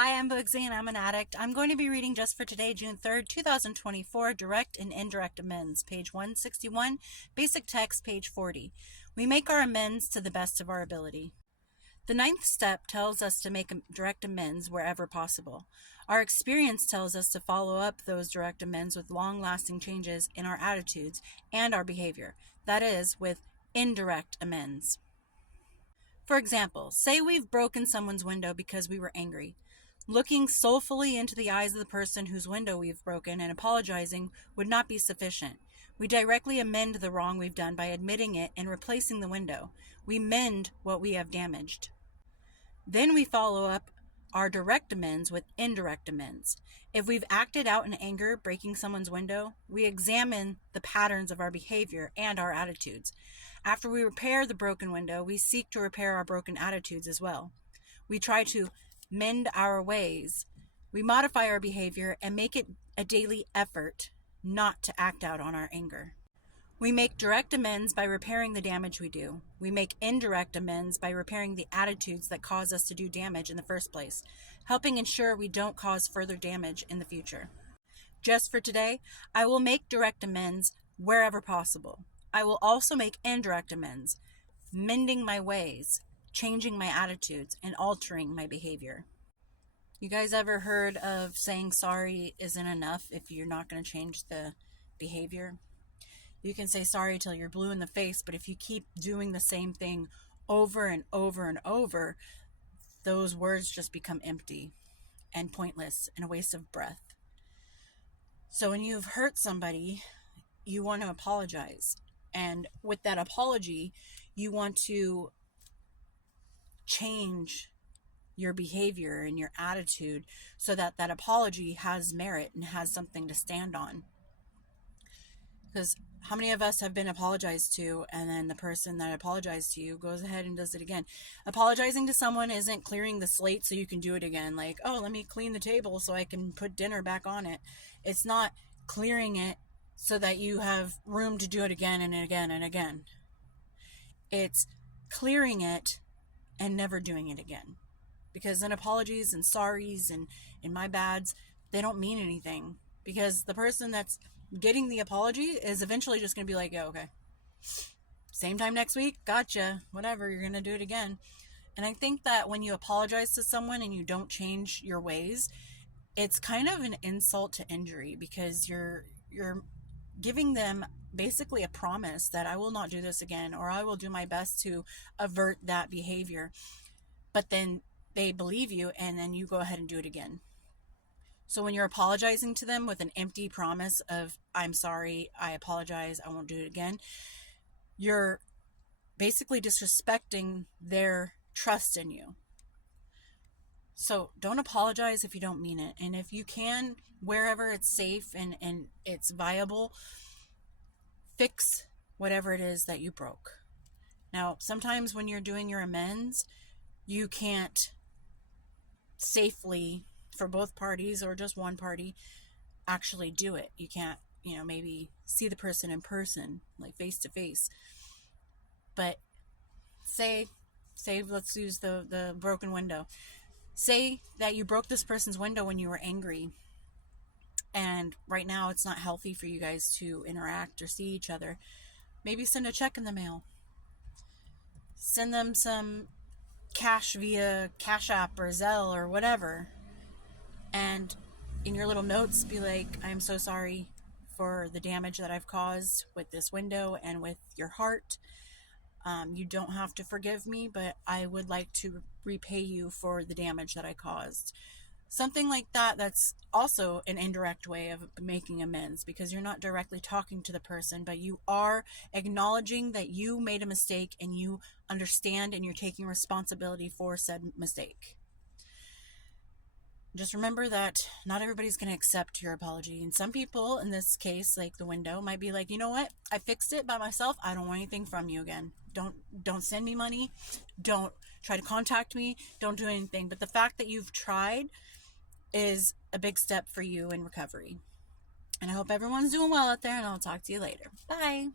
Hi, I'm Boogsy and I'm an addict. I'm going to be reading just for today, June 3rd, 2024, Direct and Indirect Amends, page 161, Basic Text, page 40. We make our amends to the best of our ability. The ninth step tells us to make direct amends wherever possible. Our experience tells us to follow up those direct amends with long-lasting changes in our attitudes and our behavior. That is, with indirect amends. For example, say we've broken someone's window because we were angry. Looking soulfully into the eyes of the person whose window we've broken and apologizing would not be sufficient. We directly amend the wrong we've done by admitting it and replacing the window. We mend what we have damaged. Then we follow up our direct amends with indirect amends. If we've acted out in anger, breaking someone's window, we examine the patterns of our behavior and our attitudes. After we repair the broken window, we seek to repair our broken attitudes as well. We try to mend our ways. We modify our behavior and make it a daily effort not to act out on our anger. We make direct amends by repairing the damage we do. We make indirect amends by repairing the attitudes that cause us to do damage in the first place, helping ensure we don't cause further damage in the future. Just for today, I will make direct amends wherever possible. I will also make indirect amends, mending my ways, changing my attitudes, and altering my behavior. You guys ever heard of saying sorry isn't enough if you're not going to change the behavior? You can say sorry till you're blue in the face, but if you keep doing the same thing over and over and over, those words just become empty and pointless and a waste of breath. So when you've hurt somebody, you want to apologize. And with that apology, you want to change your behavior and your attitude so that that apology has merit and has something to stand on. Because how many of us have been apologized to and then the person that apologized to you goes ahead and does it again? Apologizing to someone isn't clearing the slate so you can do it again. Like, oh, let me clean the table so I can put dinner back on it. It's not clearing it so that you have room to do it again and again and again. It's clearing it and never doing it again. Because then apologies and sorries and my bads, they don't mean anything. Because the person that's getting the apology is eventually just going to be like, oh, okay, same time next week, gotcha, whatever, you're going to do it again. And I think that when you apologize to someone and you don't change your ways, it's kind of an insult to injury, because you're giving them basically a promise that I will not do this again, or I will do my best to avert that behavior. But then they believe you and then you go ahead and do it again. So when you're apologizing to them with an empty promise of, I'm sorry, I apologize, I won't do it again, you're basically disrespecting their trust in you. So don't apologize if you don't mean it. And if you can, wherever it's safe and it's viable, fix whatever it is that you broke. Now, sometimes when you're doing your amends, you can't safely, for both parties or just one party, actually do it. You can't, maybe see the person in person, like face to face. But say let's use the broken window. Say that you broke this person's window when you were angry, and right now it's not healthy for you guys to interact or see each other. Maybe send a check in the mail. Send them some cash via Cash App or Zelle or whatever. And in your little notes, be like, I'm so sorry for the damage that I've caused with this window and with your heart. You don't have to forgive me, but I would like to repay you for the damage that I caused. Something like that. That's also an indirect way of making amends, because you're not directly talking to the person, but you are acknowledging that you made a mistake and you understand and you're taking responsibility for said mistake. Just remember that not everybody's going to accept your apology. And some people, in this case, like the window, might be like, you know what? I fixed it by myself. I don't want anything from you again. Don't send me money. Don't try to contact me. Don't do anything. But the fact that you've tried is a big step for you in recovery. And I hope everyone's doing well out there, and I'll talk to you later. Bye.